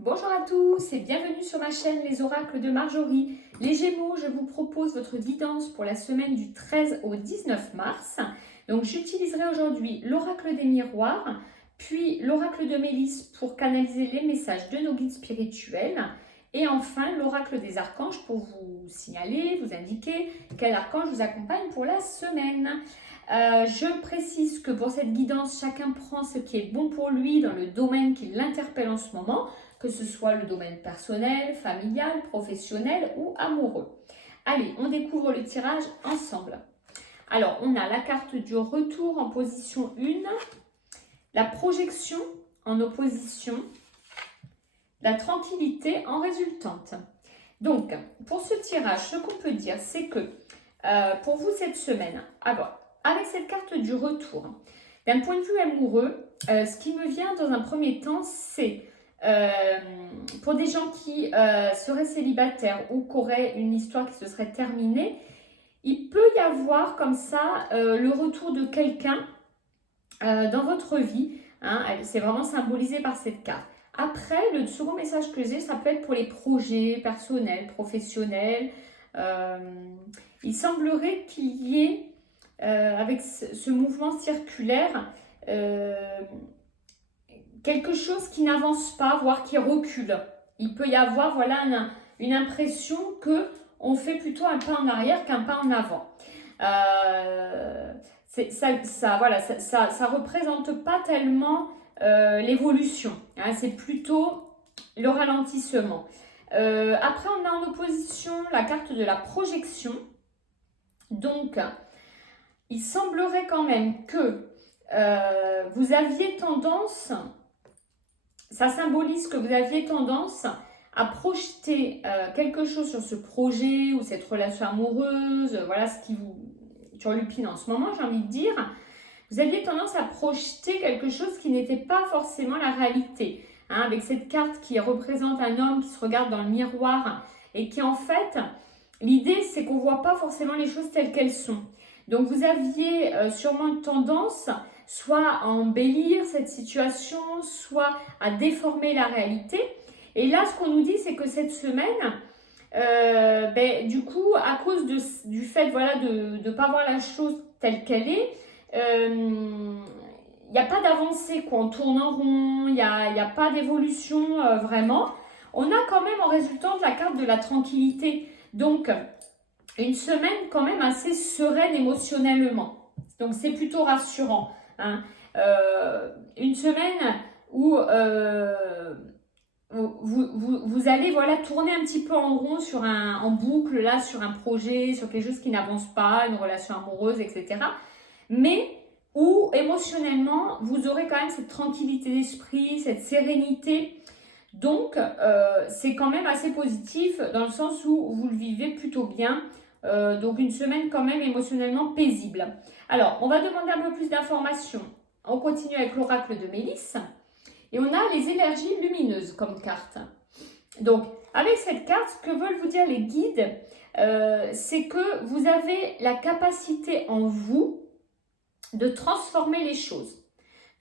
Bonjour à tous et bienvenue sur ma chaîne Les Oracles de Marjorie. Les Gémeaux, je vous propose votre guidance pour la semaine du 13 au 19 mars. Donc j'utiliserai aujourd'hui l'Oracle des Miroirs, puis l'Oracle de Mélisse pour canaliser les messages de nos guides spirituels. Et enfin, l'Oracle des Archanges pour vous signaler, vous indiquer quel archange vous accompagne pour la semaine. Je précise que pour cette guidance, chacun prend ce qui est bon pour lui dans le domaine qui l'interpelle en ce moment, que ce soit le domaine personnel, familial, professionnel ou amoureux. Allez, on découvre le tirage ensemble. Alors, on a la carte du retour en position 1, la projection en opposition, la tranquillité en résultante. Donc, pour ce tirage, ce qu'on peut dire, c'est que pour vous cette semaine, avec cette carte du retour, d'un point de vue amoureux, ce qui me vient dans un premier temps, c'est pour des gens qui seraient célibataires ou qui auraient une histoire qui se serait terminée, il peut y avoir comme ça le retour de quelqu'un dans votre vie. C'est vraiment symbolisé par cette carte. Après, le second message que j'ai, ça peut être pour les projets personnels, professionnels. Il semblerait qu'il y ait, avec ce mouvement circulaire, quelque chose qui n'avance pas, voire qui recule. Il peut y avoir une impression qu'on fait plutôt un pas en arrière qu'un pas en avant. Ça représente pas tellement l'évolution, c'est plutôt le ralentissement. Après, on a en opposition la carte de la projection. Donc, il semblerait quand même que vous aviez tendance, ça symbolise que vous aviez tendance à projeter quelque chose sur ce projet ou cette relation amoureuse, voilà ce qui vous turlupine en ce moment, j'ai envie de dire. Vous aviez tendance à projeter quelque chose qui n'était pas forcément la réalité. Avec cette carte qui représente un homme qui se regarde dans le miroir et qui en fait, l'idée c'est qu'on ne voit pas forcément les choses telles qu'elles sont. Donc vous aviez sûrement une tendance soit à embellir cette situation, soit à déformer la réalité. Et là, ce qu'on nous dit, c'est que cette semaine, du coup, à cause du fait de ne pas voir la chose telle qu'elle est, il n'y a pas d'avancée, on tourne en rond, il n'y a pas d'évolution vraiment. On a quand même en résultant de la carte de la tranquillité. Donc, une semaine quand même assez sereine émotionnellement. Donc, c'est plutôt rassurant. Une semaine où vous allez tourner un petit peu en rond en boucle là sur un projet, sur quelque chose qui n'avance pas, une relation amoureuse, etc. Mais où émotionnellement vous aurez quand même cette tranquillité d'esprit, cette sérénité. Donc c'est quand même assez positif dans le sens où vous le vivez plutôt bien. Donc une semaine quand même émotionnellement paisible. Alors on va demander un peu plus d'informations. On continue avec l'oracle de Mélisse. Et on a les énergies lumineuses comme carte. Donc, avec cette carte, ce que veulent vous dire les guides, c'est que vous avez la capacité en vous de transformer les choses,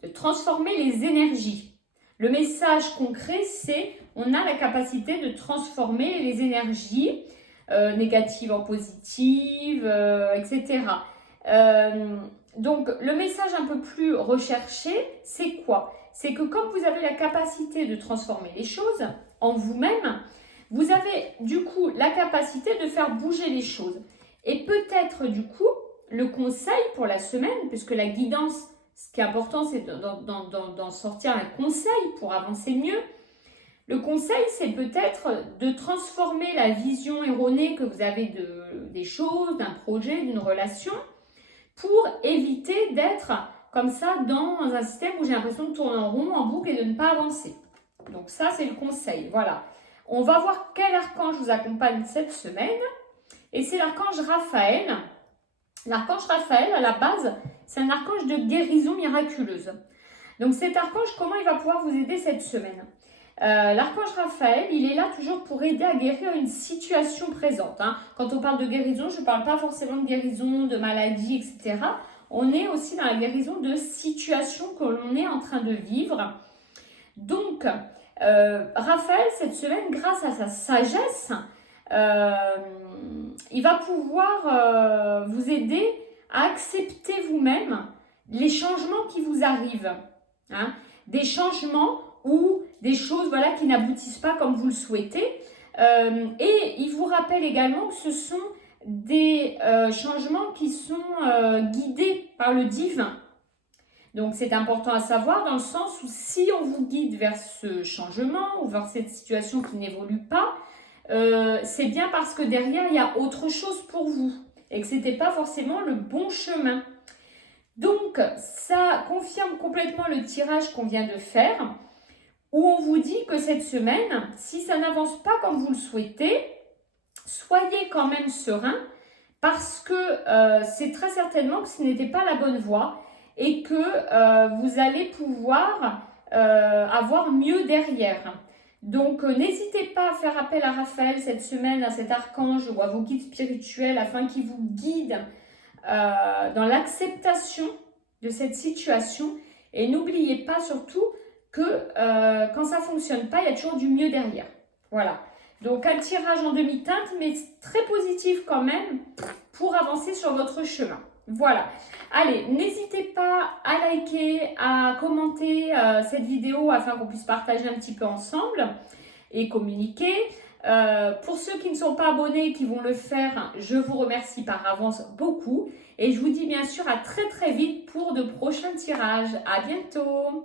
de transformer les énergies. Le message concret, c'est on a la capacité de transformer les énergies négatives en positives, etc. Donc, le message un peu plus recherché, c'est quoi ? C'est que comme vous avez la capacité de transformer les choses en vous-même, vous avez du coup la capacité de faire bouger les choses. Et peut-être du coup, le conseil pour la semaine, puisque la guidance, ce qui est important, c'est d'en sortir un conseil pour avancer mieux. Le conseil, c'est peut-être de transformer la vision erronée que vous avez des choses, d'un projet, d'une relation, pour éviter d'être comme ça dans un système où j'ai l'impression de tourner en rond, en boucle et de ne pas avancer. Donc ça, c'est le conseil. Voilà. On va voir quel archange vous accompagne cette semaine. Et c'est l'archange Raphaël. L'archange Raphaël, à la base, c'est un archange de guérison miraculeuse. Donc cet archange, comment il va pouvoir vous aider cette semaine ? L'archange Raphaël, il est là toujours pour aider à guérir une situation présente. Quand on parle de guérison, je ne parle pas forcément de guérison, de maladie, etc. On est aussi dans la guérison de situations que l'on est en train de vivre. Donc, Raphaël, cette semaine, grâce à sa sagesse, il va pouvoir vous aider à accepter vous-même les changements qui vous arrivent. Hein, des changements ou des choses voilà, qui n'aboutissent pas comme vous le souhaitez. Et il vous rappelle également que ce sont des changements qui sont guidés par le divin. Donc c'est important à savoir dans le sens où si on vous guide vers ce changement ou vers cette situation qui n'évolue pas, c'est bien parce que derrière il y a autre chose pour vous et que ce n'était pas forcément le bon chemin. Donc ça confirme complètement le tirage qu'on vient de faire où on vous dit que cette semaine, si ça n'avance pas comme vous le souhaitez, soyez quand même serein parce que c'est très certainement que ce n'était pas la bonne voie et que vous allez pouvoir avoir mieux derrière. Donc n'hésitez pas à faire appel à Raphaël cette semaine, à cet archange ou à vos guides spirituels afin qu'ils vous guident dans l'acceptation de cette situation. Et n'oubliez pas surtout que quand ça ne fonctionne pas, il y a toujours du mieux derrière. Voilà. Donc un tirage en demi-teinte, mais très positif quand même pour avancer sur votre chemin. Voilà. Allez, n'hésitez pas à liker, à commenter cette vidéo afin qu'on puisse partager un petit peu ensemble et communiquer. Pour ceux qui ne sont pas abonnés et qui vont le faire, je vous remercie par avance beaucoup. Et je vous dis bien sûr à très très vite pour de prochains tirages. À bientôt!